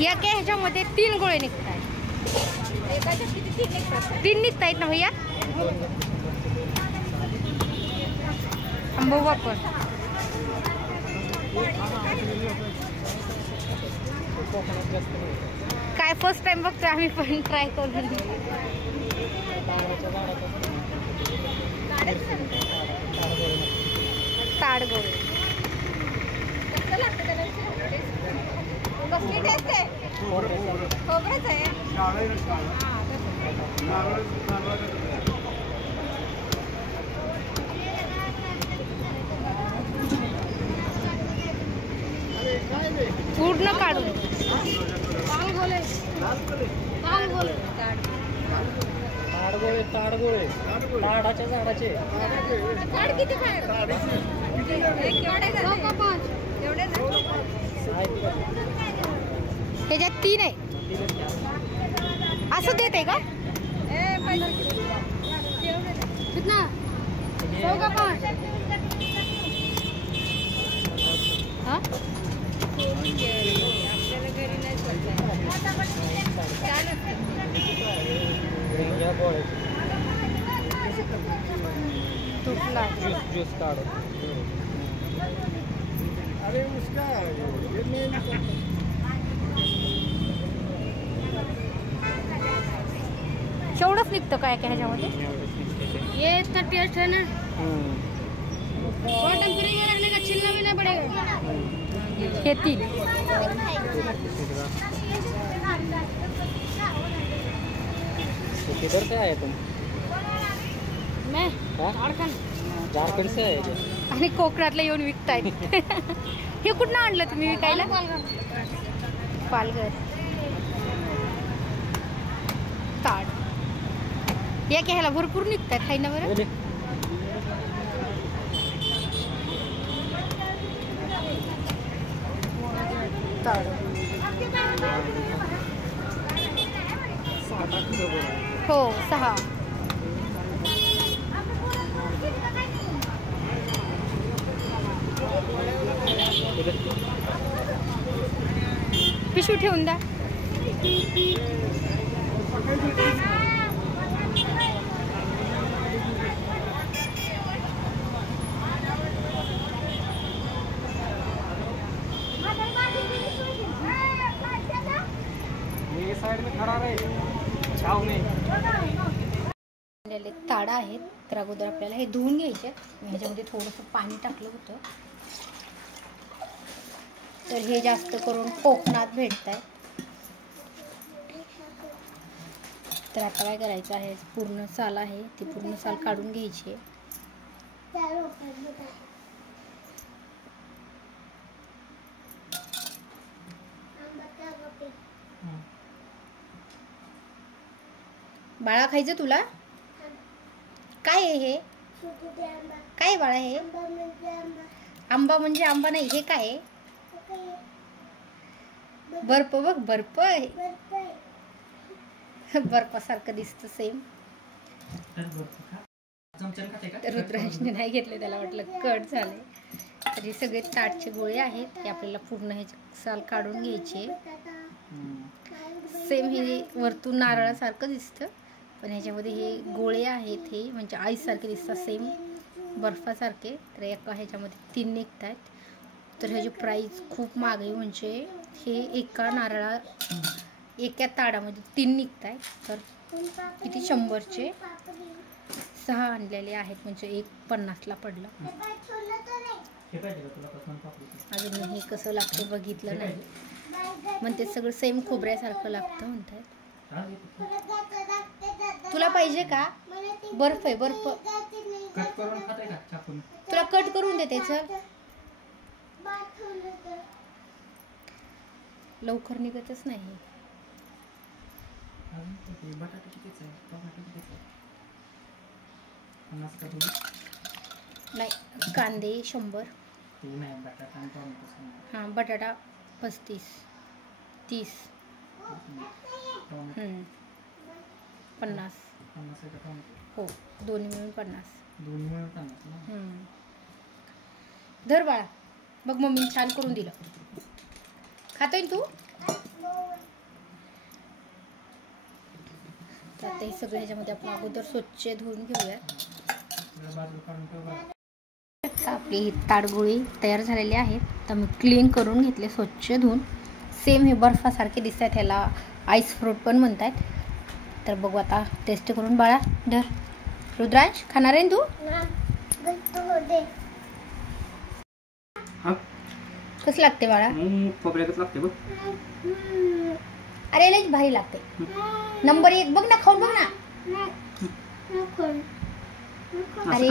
या काय ह्याच्यामध्ये 3 गोळे निघतात. तीन निघतायत ना भैया. आंबो वापर काय फर्स्ट टाइम बघतोय आम्ही पण ट्राय करून. ताड गोळे कसली टेस्ट आहे. खोबरंच आहे. पूर्ण काढून ताडगोळे ताडाच्या झाडाचे. किती त्याच्यात 3 आहे. असं देते का. हा तुटला ज्यूस काढ. अरे उसका एवढंच निघतं काय काय ह्याच्यामध्ये. ये इतना टेस्ट है ना. और टेम्परेचर रखने का छिलना भी नहीं पड़ेगा. हे 3 किधर से आए तुम. मैं झारखंड से आहे. आणि कोकणातला येऊन विकतायत. हे कुठनं आणलं तुम्ही विकायला. पालघर. ताड या की ह्याला भरपूर निघतात. खाई ना बरं. ताड हो 6. पिशवी ठेवून द्या. ये साइड में खड़ा रहे. छाव में ताडा आहेत. तर अगोदर आपल्याला हे धुवून घ्यायचे. ह्याच्यामध्ये थोडंसं पाणी टाकलं होतं. तर हे जास्त करून कोकणात भेटत आहे. तर आता काय करायचं आहे. पूर्ण साल आहे ती पूर्ण साल काढून घ्यायची आहे. बाळा खायचं तुला. काय आहे हे. काय बाळा हे. आंबा म्हणजे आंबा नाही. हे काय बर्फ बघ. बर्फ आहे. बर्फासारखं दिसतं सेम. रुद्रांशने नाही घेतले. त्याला वाटलं कट झाले. तर हे सगळे ताटचे गोळे आहेत. ते आपल्याला पूर्ण ह्याचे साल काढून घ्यायचे. सेम हे वरतून नारळासारखं दिसतं पण ह्याच्यामध्ये हे गोळे आहेत. हे म्हणजे आईसारखे दिसतात सेम बर्फासारखे. तर एका ह्याच्यामध्ये 3 निघत आहेत. तर ह्याची प्राईस खूप महाग आहे. म्हणजे हे एका एका ताडामध्ये 3 निघत आहेत. तर किती 100चे 6 आणलेले आहेत. म्हणजे एक 50ला पडलं. अजून हे कसं लागतं बघितलं नाही. म्हणते सगळं सेम खोबऱ्यासारखं लागतं म्हणतात. तुला पाहिजे का. बर्फ आहे. बर्फ तुला कट करून देते. चल लवकर निघतच नाही. नाही कांदे 100. हां बटाटा 35 30 50 हो दोन्ही मिळून 50. धर बाळा, बघ मम्मी छान करून दिलं. खातोय ना तू? तर आता हे सगळे ह्याच्यामध्ये आपण अगोदर स्वच्छ धुवून घेऊया. आपली ही ताडगोळी तयार झालेली आहेत. तर मी क्लीन करून घेतले स्वच्छ धुवून. सेम हे बर्फासारखे दिसत आहेत, ह्याला आईस फ्रूट पण म्हणतात. तर बघू आता टेस्ट करून. बाळा धर. रुद्रांश खाणार आहे ना तू? कसं लागते बाळा? खोबऱ्यातच लागते बघ. अरे लयच भारी लागते. नंबर 1 बघ ना, खाऊन बघ ना. अरे